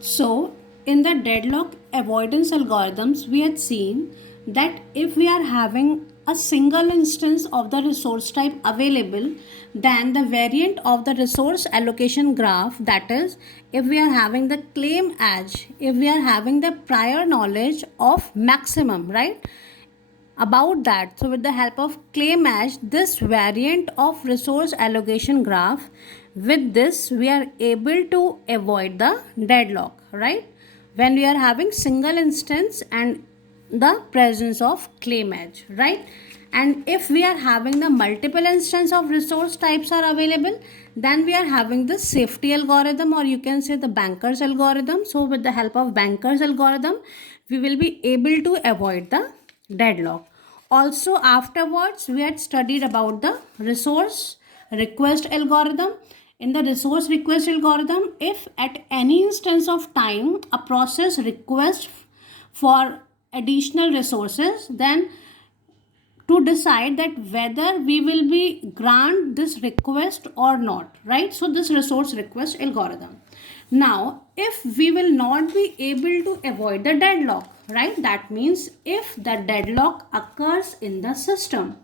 So, in the deadlock avoidance algorithms, we had seen that if we are having a single instance of the resource type available, then the variant of the resource allocation graph, that is, if we are having the claim edge, if we are having the prior knowledge of maximum, right? About that, so with the help of claim match, this variant of resource allocation graph, with this we are able to avoid the deadlock, right, when we are having single instance and the presence of claim edge, right? And if we are having the multiple instance of resource types are available, then we are having the safety algorithm, or you can say the banker's algorithm. So with the help of banker's algorithm, we will be able to avoid the deadlock. Also, afterwards, we had studied about the resource request algorithm. In the resource request algorithm, if at any instance of time a process requests for additional resources, then to decide that whether we will be grant this request or not, right? So this resource request algorithm. Now if we will not be able to avoid the deadlock, right, that means if the deadlock occurs in the system,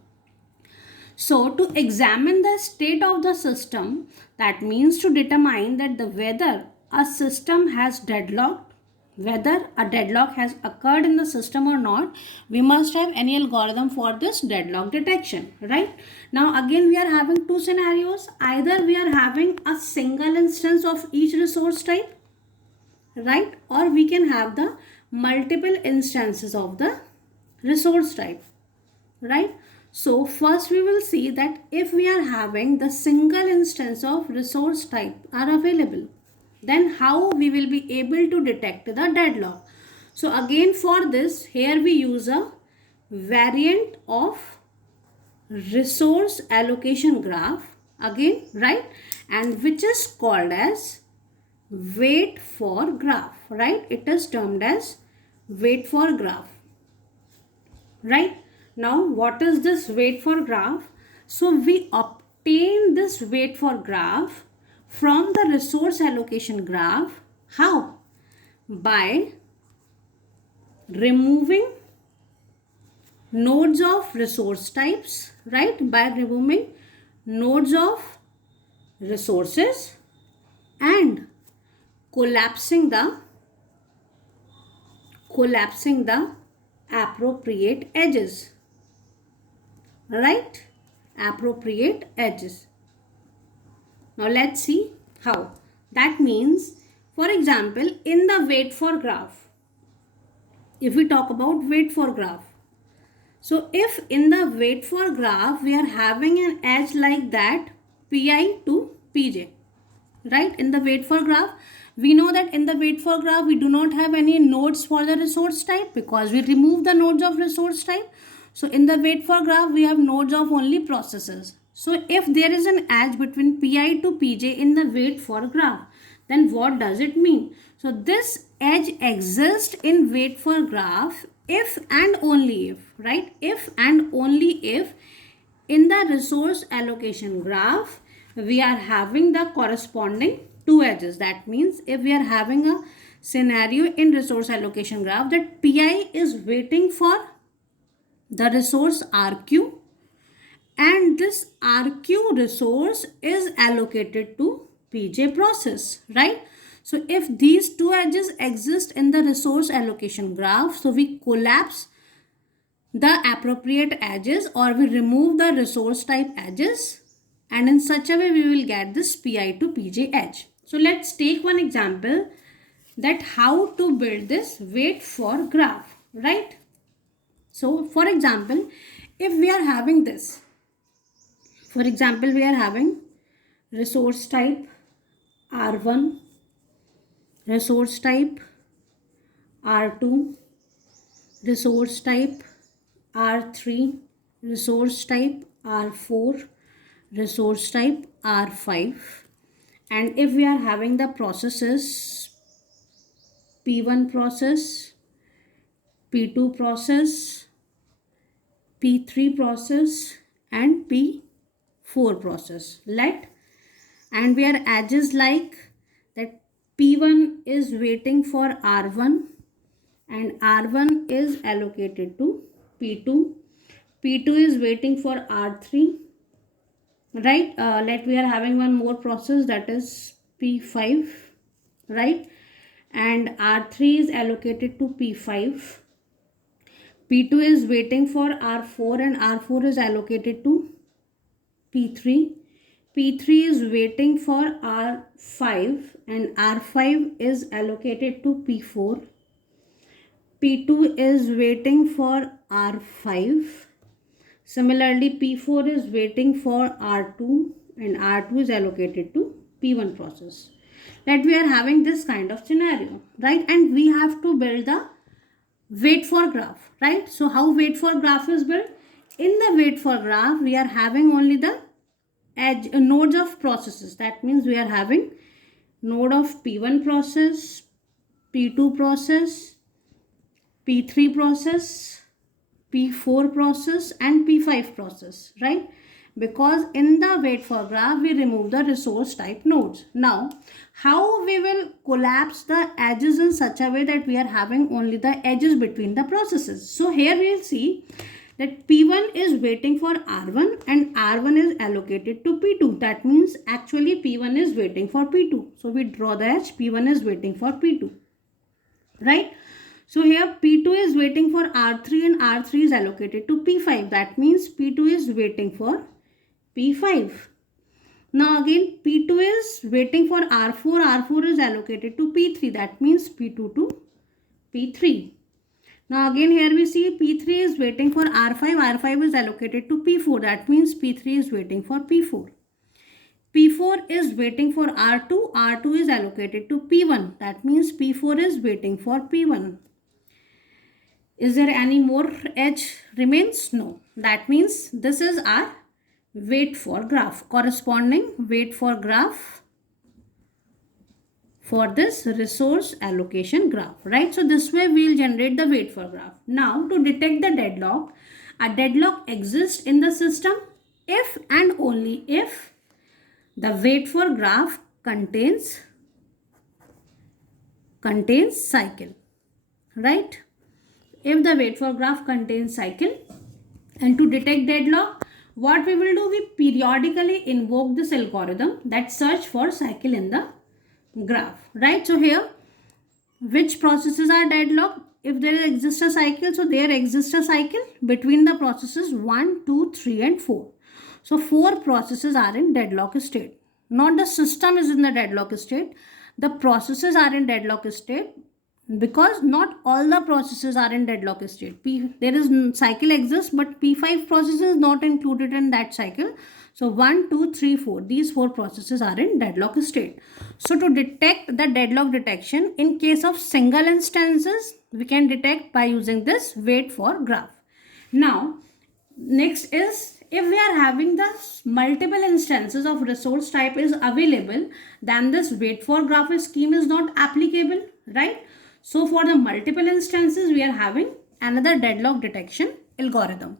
so to examine the state of the system, that means to determine that the whether a system has deadlocked, whether a deadlock has occurred in the system or not, we must have any algorithm for this deadlock detection, right? Now again we are having two scenarios. Either we are having a single instance of each resource type, right, or we can have the multiple instances of the resource type, right? So first we will see that if we are having the single instance of resource type are available, then how we will be able to detect the deadlock. So again for this, here we use a variant of resource allocation graph again, right, and which is called as wait for graph, right? It is termed as wait for graph, right? Now what is this wait for graph? So we obtain this wait for graph from the resource allocation graph. How? By removing nodes of resource types, right, by removing nodes of resources and collapsing the appropriate edges, right, appropriate edges. Now let's see how. That means, for example, in the wait for graph, if we talk about wait for graph, so if in the wait for graph we are having an edge like that, pi to pj, right, in the wait for graph, we know that in the wait for graph we do not have any nodes for the resource type because we remove the nodes of resource type. So in the wait for graph we have nodes of only processes. So if there is an edge between pi to pj in the wait for graph, then what does it mean? So this edge exists in wait for graph if and only if, right, if and only if in the resource allocation graph we are having the corresponding two edges. That means if we are having a scenario in resource allocation graph that pi is waiting for the resource rq and this rq resource is allocated to pj process, right? So if these two edges exist in the resource allocation graph, so we collapse the appropriate edges or we remove the resource type edges, and in such a way we will get this pi to pj edge. So let's take one example that how to build this wait for graph, right? So for example, if we are having this, for example, we are having resource type r1, resource type r2, resource type R3, resource type R4, resource type R5. And if we are having the processes P1 process, P2 process, P3 process and P4 process, let, and we are edges like that P1 is waiting for R1 and R1 is allocated to P2. P2 is waiting for R3, right? Let we are having one more process, that is P5, right? And R3 is allocated to P5. P2 is waiting for R4 and R4 is allocated to P3. P3 is waiting for R5 and R5 is allocated to P4. P2 is waiting for R5. Similarly, P4 is waiting for R2 and R2 is allocated to P1 process. That we are having this kind of scenario, right? And we have to build the wait for graph, right? So how wait for graph is built? In the wait for graph, we are having only the edge nodes of processes. That means we are having node of P1 process, P2 process, P3 process, P4 process and P5 process, right? Because in the wait for graph, we remove the resource type nodes. Now, how we will collapse the edges in such a way that we are having only the edges between the processes. So here we will see that P1 is waiting for R1 and R1 is allocated to P2. That means actually P1 is waiting for P2. So we draw the edge, P1 is waiting for P2, right? So here P2 is waiting for R3 and R3 is allocated to P5. That means P2 is waiting for P5. Now again P2 is waiting for R4. R4 is allocated to P3. That means P2 to P3. Now again here we see P3 is waiting for R5. R5 is allocated to P4. That means P3 is waiting for P4. P4 is waiting for R2. R2 is allocated to P1. That means P4 is waiting for P1. Is there any more edge remains? No. That means this is our wait for graph, corresponding wait for graph for this resource allocation graph, right? So this way we will generate the wait for graph. Now to detect the deadlock, a deadlock exists in the system if and only if the wait for graph contains cycle, right? If the wait for graph contains cycle, and to detect deadlock, what we will do, we periodically invoke this algorithm that search for cycle in the graph, right? So here, which processes are deadlocked? If there exists a cycle, so there exists a cycle between the processes 1, 2, 3 and 4. So 4 processes are in deadlock state. Not the system is in the deadlock state. The processes are in deadlock state, because not all the processes are in deadlock state. There is cycle exists, but P5 process is not included in that cycle. So 1, 2, 3, 4. These 4 processes are in deadlock state. So to detect the deadlock detection, in case of single instances, we can detect by using this wait for graph. Now, next is, if we are having the multiple instances of resource type is available, then this wait for graph scheme is not applicable, right? So for the multiple instances, we are having another deadlock detection algorithm.